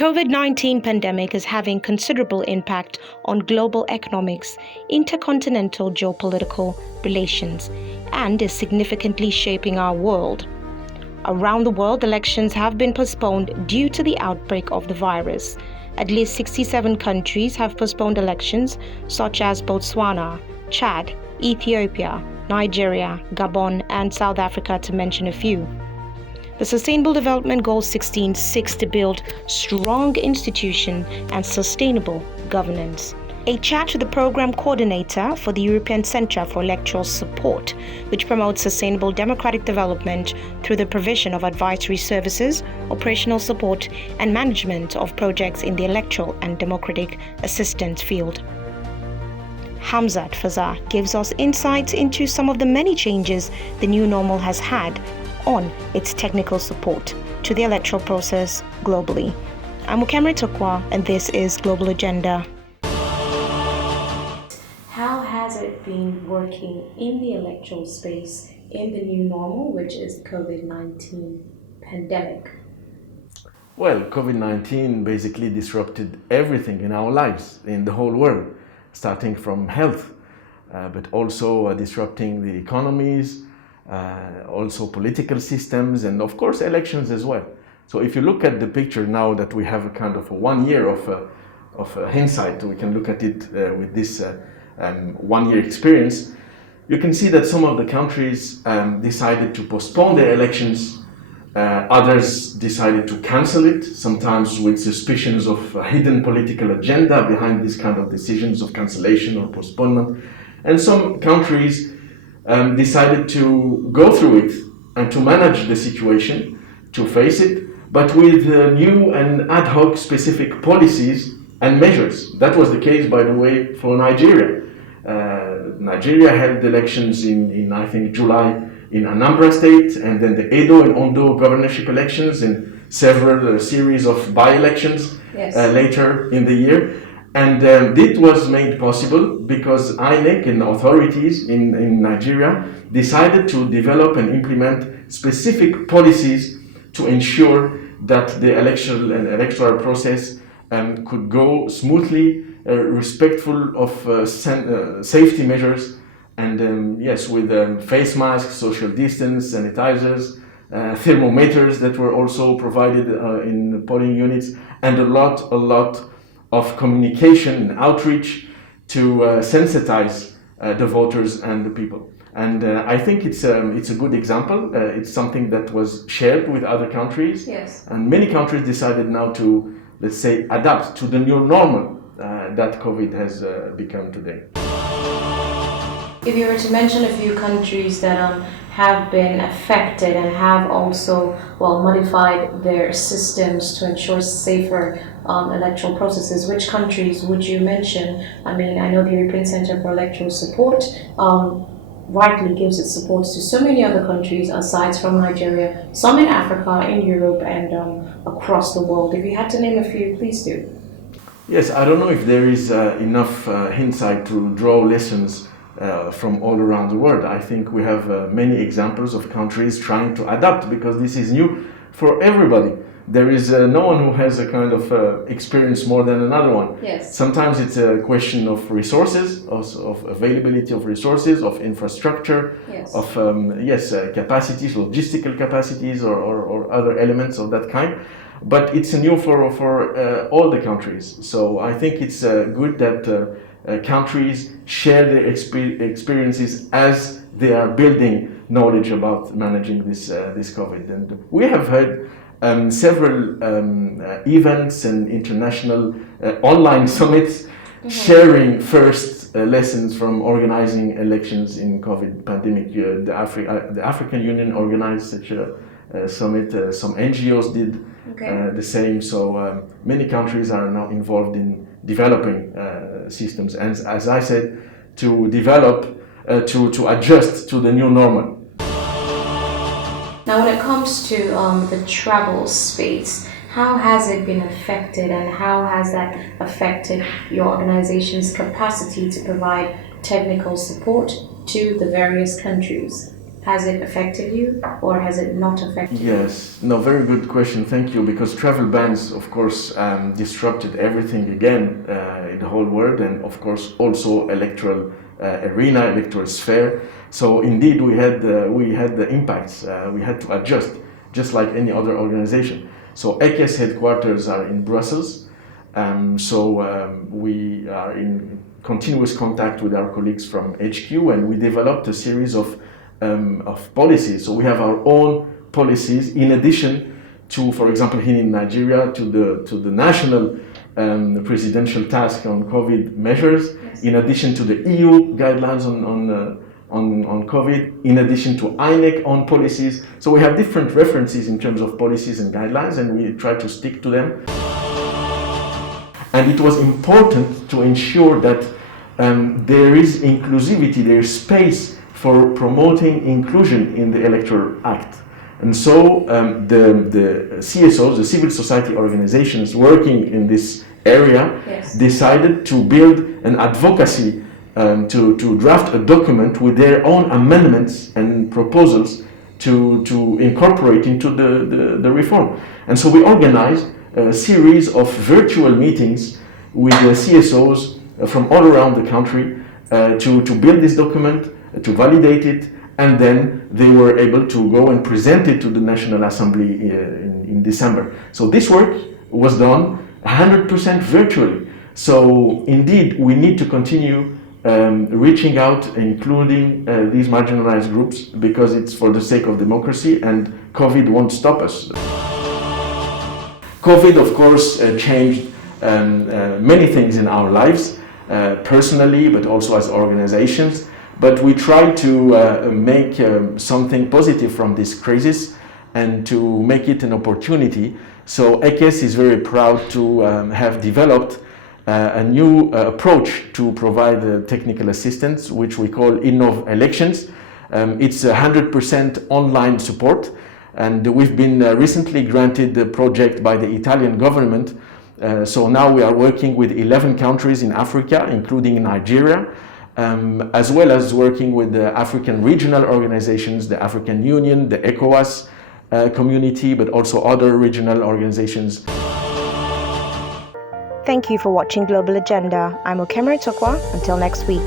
COVID-19 pandemic is having considerable impact on global economics, intercontinental geopolitical relations, and is significantly shaping our world. Around the world, elections have been postponed due to the outbreak of the virus. At least 67 countries have postponed elections, such as Botswana, Chad, Ethiopia, Nigeria, Gabon, and South Africa, to mention a few. The Sustainable Development Goal 16 seeks to build strong institutions and sustainable governance. A chat with the program coordinator for the European Centre for Electoral Support, which promotes sustainable democratic development through the provision of advisory services, operational support, and management of projects in the electoral and democratic assistance field. Hamza Fassi-Fihri gives us insights into some of the many changes the new normal has had on its technical support to the electoral process globally. I'm Ukemre Tukwa, and this is Global Agenda. How has it been working in the electoral space in the new normal, which is COVID-19 pandemic? Well, COVID-19 basically disrupted everything in our lives, in the whole world, starting from health, but also disrupting the economies, also political systems, and of course elections as well. So if you look at the picture now that we have a kind of 1 year of hindsight, we can look at it with this 1 year experience, you can see that some of the countries decided to postpone their elections, others decided to cancel it, sometimes with suspicions of a hidden political agenda behind these kind of decisions of cancellation or postponement, and some countries decided to go through it and to manage the situation, to face it, but with new and ad hoc specific policies and measures. That was the case, by the way, for Nigeria. Nigeria held elections in I think, July in Anambra State, and then the Edo and Ondo governorship elections and several series of by-elections later in the year. And this was made possible because INEC and authorities in Nigeria decided to develop and implement specific policies to ensure that the electoral process could go smoothly, respectful of safety measures, and yes, with face masks, social distance, sanitizers, thermometers that were also provided in polling units, and a lot of communication and outreach to sensitize the voters and the people. And I think it's a good example. It's something that was shared with other countries. Yes. And many countries decided now to, let's say, adapt to the new normal that COVID has become today. If you were to mention a few countries that have been affected and have also modified their systems to ensure safer electoral processes, which countries would you mention? I mean, I know the European Centre for Electoral Support rightly gives its support to so many other countries aside from Nigeria, some in Africa, in Europe, and across the world. If you had to name a few, please do. Yes, I don't know if there is enough insight to draw lessons from all around the world. I think we have many examples of countries trying to adapt, because this is new for everybody. There is no one who has a kind of experience more than another one. Yes. Sometimes it's a question of resources, of availability of resources, of infrastructure, yes. of capacities, logistical capacities, or other elements of that kind. But it's new for all the countries. So I think it's good that countries share their experiences as they are building knowledge about managing this COVID. And we have had several events and international online summits sharing first lessons from organizing elections in COVID pandemic. The African Union organized such a summit. Some NGOs did the same. So many countries are now involved in developing systems, and as I said, to develop, to adjust to the new normal. Now, when it comes to the travel space, how has it been affected, and how has that affected your organization's capacity to provide technical support to the various countries? Has it affected you or has it not affected you? Yes, no, very good question. Thank you. Because travel bans, of course, disrupted everything again in the whole world, and of course also electoral arena, electoral sphere. So indeed, we had the impacts. We had to adjust, just like any other organization. So ECES headquarters are in Brussels. We are in continuous contact with our colleagues from HQ, and we developed a series of policies. So we have our own policies in addition to, for example, here in Nigeria, to the national presidential task on COVID measures, yes. In addition to the EU guidelines on COVID, in addition to INEC on policies. So we have different references in terms of policies and guidelines, and we try to stick to them. And it was important to ensure that there is inclusivity, there is space for promoting inclusion in the Electoral Act. And so the CSOs, the civil society organizations working in this area, yes. decided to build an advocacy to draft a document with their own amendments and proposals to incorporate into the reform. And so we organized a series of virtual meetings with the CSOs from all around the country to build this document, to validate it, and then they were able to go and present it to the National Assembly in December. So this work was done 100% virtually. So indeed, we need to continue reaching out, including these marginalized groups, because it's for the sake of democracy, and COVID won't stop us. COVID, of course, changed many things in our lives, personally, but also as organizations. But we try to make something positive from this crisis and to make it an opportunity. So ECES is very proud to have developed a new approach to provide technical assistance, which we call Innov Elections. It's 100% online support, and we've been recently granted the project by the Italian government. So now we are working with 11 countries in Africa, including Nigeria, as well as working with the African regional organizations, the African Union, the ECOWAS community, but also other regional organizations. Thank you for watching Global Agenda. I'm Okemere Tokwa. Until next week.